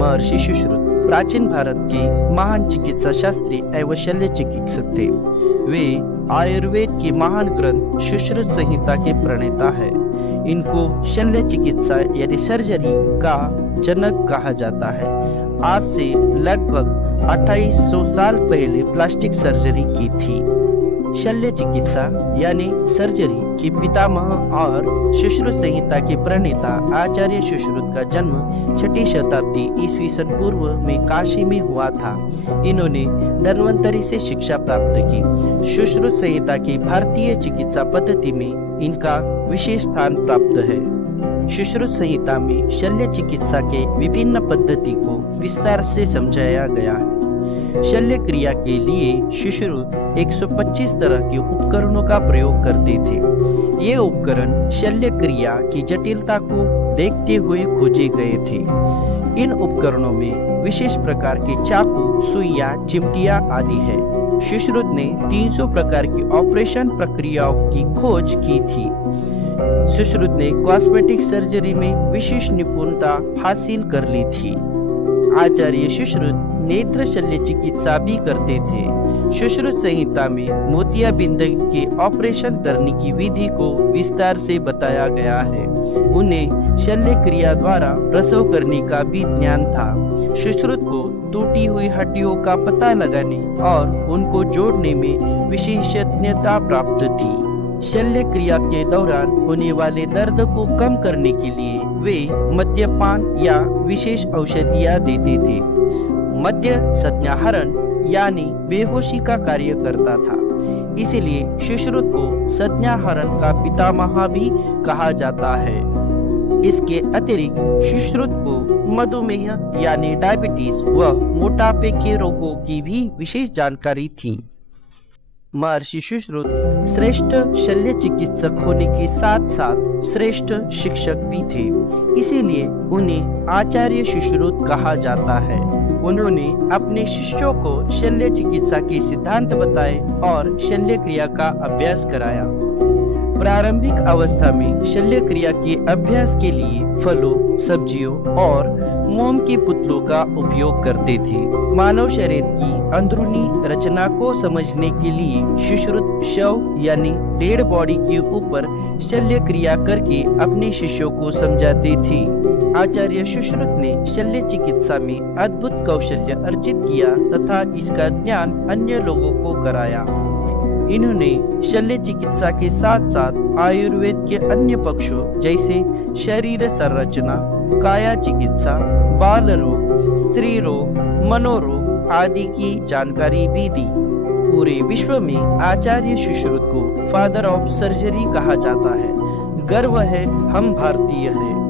महर्षि सुश्रुत प्राचीन भारत के महान चिकित्सा शास्त्री एवं शल्य चिकित्सक थे। वे आयुर्वेद के महान ग्रंथ सुश्रुत संहिता के प्रणेता है। इनको शल्य चिकित्सा यानी सर्जरी का जनक कहा जाता है। आज से लगभग 2800 साल पहले प्लास्टिक सर्जरी की थी। शल्य चिकित्सा यानी सर्जरी के पितामह और सुश्रुत संहिता के प्रणेता आचार्य सुश्रुत का जन्म 6ठी शताब्दी ईस्वी सन पूर्व में काशी में हुआ था। इन्होंने धन्वंतरि से शिक्षा प्राप्त की। सुश्रुत संहिता की भारतीय चिकित्सा पद्धति में इनका विशेष स्थान प्राप्त है। सुश्रुत संहिता में शल्य चिकित्सा के विभिन्न पद्धति को विस्तार से समझाया गया है। शल्य क्रिया के लिए सुश्रुत 125 तरह के उपकरणों का प्रयोग करते थे। ये उपकरण शल्य क्रिया की जटिलता को देखते हुए खोजे गए थे। इन उपकरणों में विशेष प्रकार के चाकू, सुइयां, चिमटियां आदि है। सुश्रुत ने 300 प्रकार की ऑपरेशन प्रक्रियाओं की खोज की थी। सुश्रुत ने कॉस्मेटिक सर्जरी में विशेष निपुणता हासिल कर ली थी। आचार्य सुश्रुत नेत्र शल्य चिकित्सा भी करते थे। सुश्रुत संहिता में मोतियाबिंद के ऑपरेशन करने की विधि को विस्तार से बताया गया है। उन्हें शल्य क्रिया द्वारा प्रसव करने का भी ज्ञान था। सुश्रुत को टूटी हुई हड्डियों का पता लगाने और उनको जोड़ने में विशेषज्ञता प्राप्त थी। शल्य क्रिया के दौरान होने वाले दर्द को कम करने के लिए वे मद्यपान या विशेष औषधियां देते थे। मद्य संज्ञाहरण यानी बेहोशी का कार्य करता था। इसीलिए सुश्रुत को संज्ञाहरण का पितामह भी कहा जाता है। इसके अतिरिक्त सुश्रुत को मधुमेह यानी डायबिटीज व मोटापे के रोगों की भी विशेष जानकारी थी। महर्षि सुश्रुत श्रेष्ठ शल्य चिकित्सक होने के साथ साथ श्रेष्ठ शिक्षक भी थे। इसीलिए उन्हें आचार्य सुश्रुत कहा जाता है। उन्होंने अपने शिष्यों को शल्य चिकित्सा के सिद्धांत बताए और शल्य क्रिया का अभ्यास कराया। प्रारंभिक अवस्था में शल्य क्रिया के अभ्यास के लिए फलों, सब्जियों और मोम के पुतलों का उपयोग करते थे। मानव शरीर की अंदरूनी रचना को समझने के लिए सुश्रुत शव यानी डेड बॉडी के ऊपर शल्य क्रिया करके अपने शिष्यों को समझाते थे। आचार्य सुश्रुत ने शल्य चिकित्सा में अद्भुत कौशल्य अर्जित किया तथा इसका ज्ञान अन्य लोगों को कराया। इन्होंने शल्य चिकित्सा के साथ साथ आयुर्वेद के अन्य पक्षों जैसे शरीर संरचना, काया चिकित्सा, बाल रोग, स्त्री रोग, मनोरोग आदि की जानकारी भी दी। पूरे विश्व में आचार्य सुश्रुत को फादर ऑफ सर्जरी कहा जाता है। गर्व है हम भारतीय हैं।